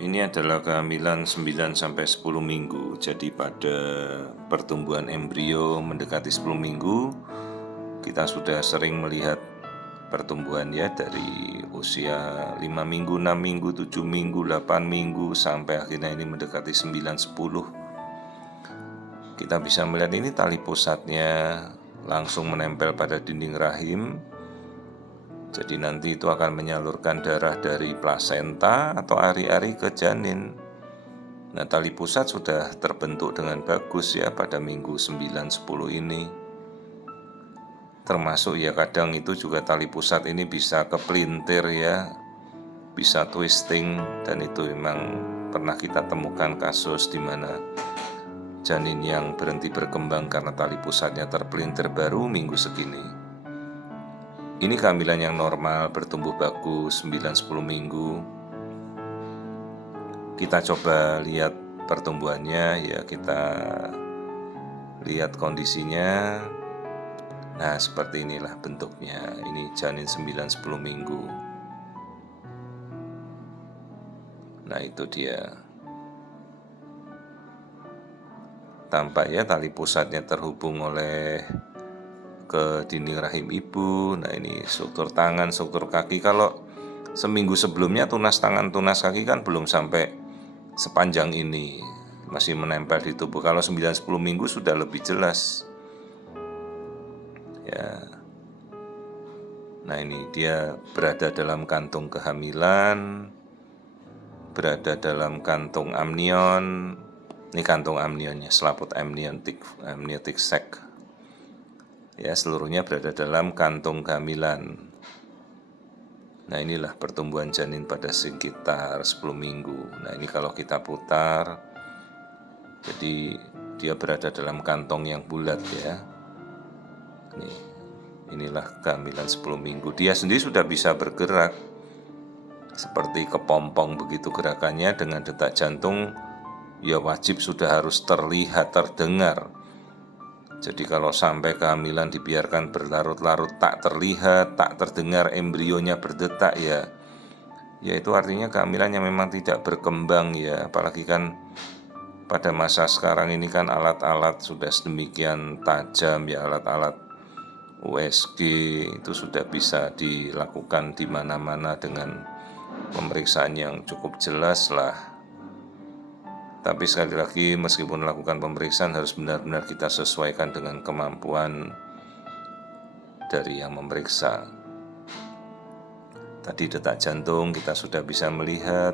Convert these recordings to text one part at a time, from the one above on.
Ini adalah kehamilan 9 sampai 10 minggu. Jadi pada pertumbuhan embrio mendekati 10 minggu, kita sudah sering melihat pertumbuhan ya dari usia 5 minggu, 6 minggu, 7 minggu, 8 minggu sampai akhirnya ini mendekati 9, 10. Kita bisa melihat ini tali pusatnya langsung menempel pada dinding rahim. Jadi nanti itu akan menyalurkan darah dari plasenta atau ari-ari ke janin. Nah, tali pusat sudah terbentuk dengan bagus ya pada minggu 9-10 ini. Termasuk ya kadang itu juga tali pusat ini bisa kepelintir ya, bisa twisting, dan itu memang pernah kita temukan kasus di mana janin yang berhenti berkembang karena tali pusatnya terpelintir baru minggu segini. Ini kehamilan yang normal, bertumbuh bagus 9-10 minggu. Kita coba lihat pertumbuhannya ya, kita lihat kondisinya. Nah, seperti inilah bentuknya. Ini janin 9-10 minggu. Nah, itu dia. Tampak ya tali pusatnya terhubung oleh ke dinding rahim ibu. Nah, ini struktur tangan, struktur kaki. Kalau seminggu sebelumnya tunas tangan, tunas kaki kan belum sampai sepanjang ini, masih menempel di tubuh. Kalau 9-10 minggu sudah lebih jelas ya. Nah, ini dia berada dalam kantung kehamilan, berada dalam kantung amnion. Ini kantung amnionnya, selaput amniotic sac ya, seluruhnya berada dalam kantung kehamilan. Nah, inilah pertumbuhan janin pada sekitar 10 minggu. Nah, ini kalau kita putar, jadi dia berada dalam kantong yang bulat ya. Inilah kehamilan 10 minggu. Dia sendiri sudah bisa bergerak seperti kepompong begitu gerakannya, dengan detak jantung ya wajib sudah harus terlihat, terdengar. Jadi kalau sampai kehamilan dibiarkan berlarut-larut tak terlihat, tak terdengar embrionya berdetak ya itu artinya kehamilan yang memang tidak berkembang ya. Apalagi kan pada masa sekarang ini kan alat-alat sudah sedemikian tajam ya, alat-alat USG itu sudah bisa dilakukan di mana-mana dengan pemeriksaan yang cukup jelas lah. Tapi sekali lagi, meskipun melakukan pemeriksaan harus benar-benar kita sesuaikan dengan kemampuan dari yang memeriksa. Tadi detak jantung kita sudah bisa melihat.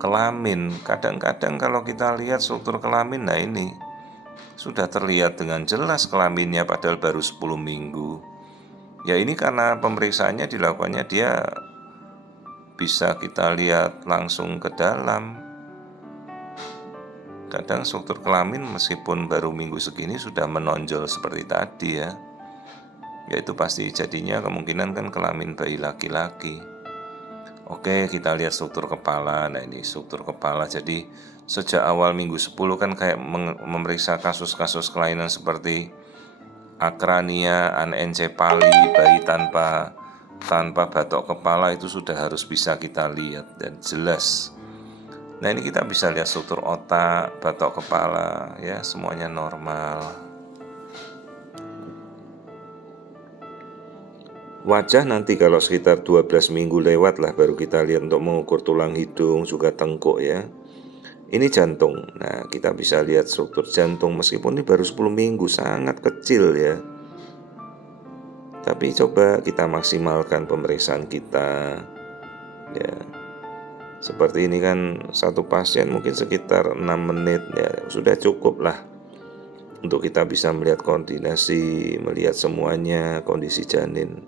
Kelamin, kadang-kadang kalau kita lihat struktur kelamin, nah ini sudah terlihat dengan jelas kelaminnya padahal baru 10 minggu. Ya ini karena pemeriksaannya dilakukannya dia bisa kita lihat langsung ke dalam. Kadang struktur kelamin meskipun baru minggu segini sudah menonjol seperti tadi ya. Ya itu pasti jadinya kemungkinan kan kelamin bayi laki-laki. Oke, kita lihat struktur kepala. Nah, ini struktur kepala. Jadi sejak awal minggu 10 kan kayak memeriksa kasus-kasus kelainan seperti akrania, anencefali, bayi tanpa batok kepala itu sudah harus bisa kita lihat dan jelas. Nah, ini kita bisa lihat struktur otak, batok kepala ya, semuanya normal. Wajah nanti kalau sekitar 12 minggu lewat lah baru kita lihat untuk mengukur tulang hidung, juga tengkuk ya. Ini jantung. Nah, kita bisa lihat struktur jantung meskipun ini baru 10 minggu, sangat kecil ya. Tapi coba kita maksimalkan pemeriksaan kita ya. Seperti ini kan satu pasien mungkin sekitar 6 menit ya, sudah cukup lah untuk kita bisa melihat koordinasi, melihat semuanya, kondisi janin.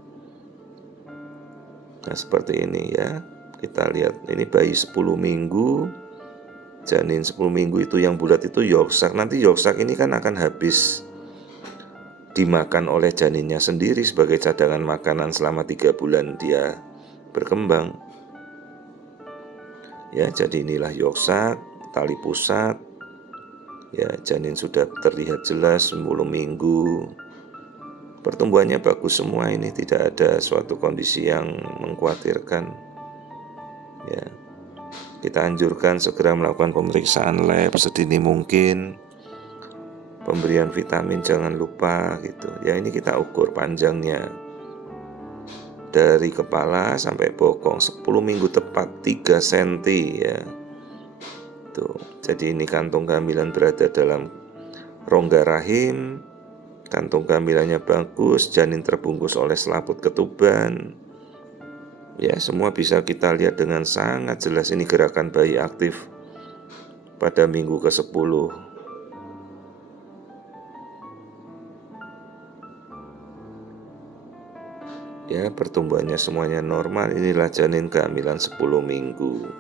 Nah, seperti ini ya. Kita lihat ini bayi 10 minggu, janin 10 minggu itu yang bulat itu Yorkshire. Nanti Yorkshire ini kan akan habis dimakan oleh janinnya sendiri sebagai cadangan makanan selama 3 bulan dia berkembang. Ya, jadi inilah Yorkshire, tali pusat. Ya, janin sudah terlihat jelas 10 minggu. Pertumbuhannya bagus semua, ini tidak ada suatu kondisi yang mengkhawatirkan. Ya. Kita anjurkan segera melakukan pemeriksaan lab sedini mungkin. Pemberian vitamin jangan lupa gitu. Ya ini kita ukur panjangnya. Dari kepala sampai bokong 10 minggu tepat 3 cm ya. Tuh. Jadi ini kantung kehamilan berada dalam rongga rahim. Kantung kehamilannya bagus, janin terbungkus oleh selaput ketuban. Ya, semua bisa kita lihat dengan sangat jelas. Ini gerakan bayi aktif pada minggu ke-10. Ya, pertumbuhannya semuanya normal. Inilah janin kehamilan 10 minggu.